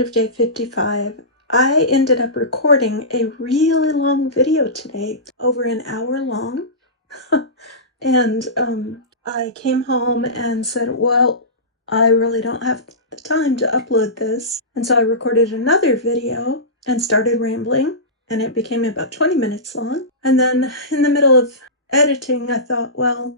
Of day 55. I ended up recording a really long video today, over an hour long. and I came home and said, well, I really don't have the time to upload this. And so I recorded another video and started rambling, and it became about 20 minutes long. And then in the middle of editing, I thought, well,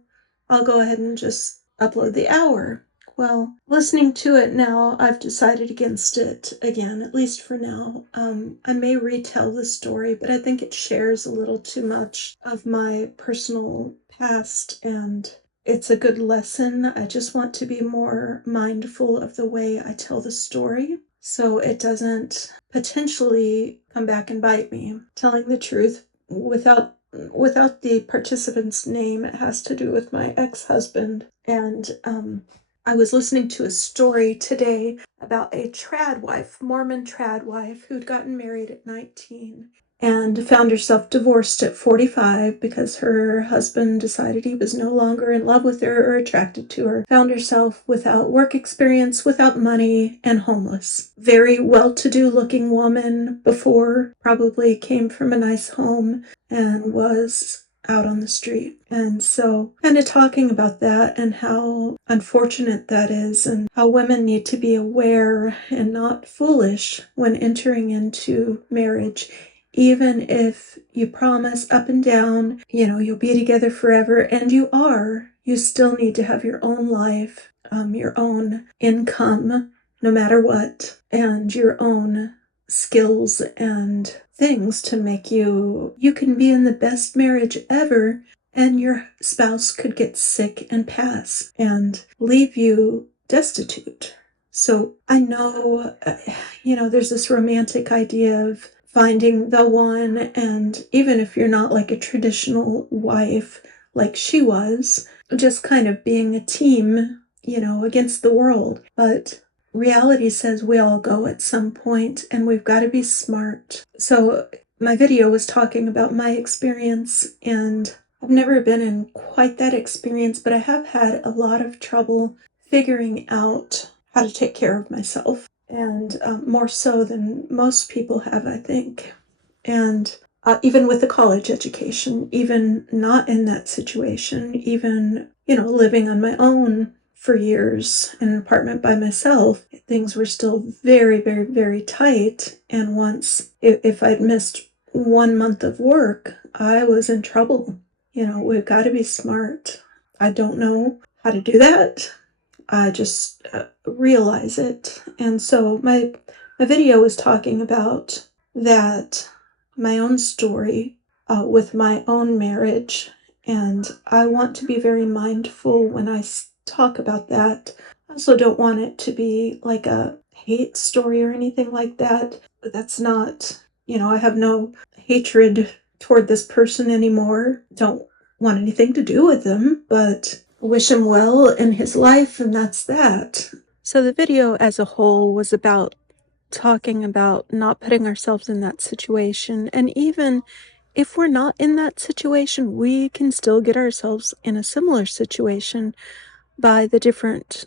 I'll go ahead and just upload the hour. Well, listening to it now, I've decided against it again, at least for now. I may retell the story, but I think it shares a little too much of my personal past, and it's a good lesson. I just want to be more mindful of the way I tell the story so it doesn't potentially come back and bite me. Telling the truth without the participant's name, it has to do with my ex-husband, and I was listening to a story today about a trad wife, Mormon trad wife, who'd gotten married at 19 and found herself divorced at 45 because her husband decided he was no longer in love with her or attracted to her. Found herself without work experience, without money, and homeless. Very well-to-do looking woman before, probably came from a nice home and was out on the street. And so kind of talking about that and how unfortunate that is, and how women need to be aware and not foolish when entering into marriage. Even if you promise up and down, you'll be together forever, and you still need to have your own life, your own income, no matter what, and your own skills and things to make you can be in the best marriage ever, and your spouse could get sick and pass and leave you destitute. So I know, there's this romantic idea of finding the one, and even if you're not like a traditional wife like she was, just kind of being a team, against the world. But reality says we all go at some point, and we've got to be smart. So my video was talking about my experience, and I've never been in quite that experience, but I have had a lot of trouble figuring out how to take care of myself, and more so than most people have, I think. And even with the college education, even not in that situation, even, living on my own for years in an apartment by myself, things were still very, very, very tight. And once, if I'd missed 1 month of work, I was in trouble. We've got to be smart. I don't know how to do that. I just realize it. And so my video was talking about that, my own story with my own marriage. And I want to be very mindful when I talk about that. I also don't want it to be like a hate story or anything like that. But that's not, I have no hatred toward this person anymore. Don't want anything to do with him, but wish him well in his life, and that's that. So the video as a whole was about talking about not putting ourselves in that situation, and even if we're not in that situation, we can still get ourselves in a similar situation by the different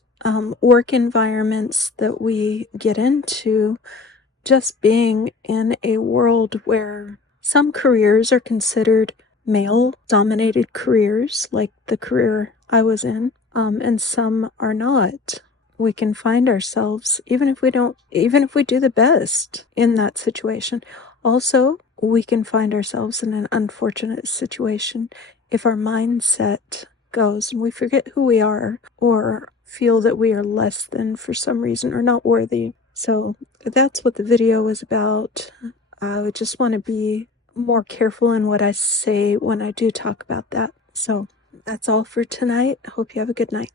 work environments that we get into. Just being in a world where some careers are considered male-dominated careers, like the career I was in, and some are not. We can find ourselves, even if we do the best in that situation. Also, we can find ourselves in an unfortunate situation if our mindset goes and we forget who we are, or feel that we are less than for some reason, or not worthy. So that's what the video was about. I would just want to be more careful in what I say when I do talk about that. So that's all for tonight. I hope you have a good night.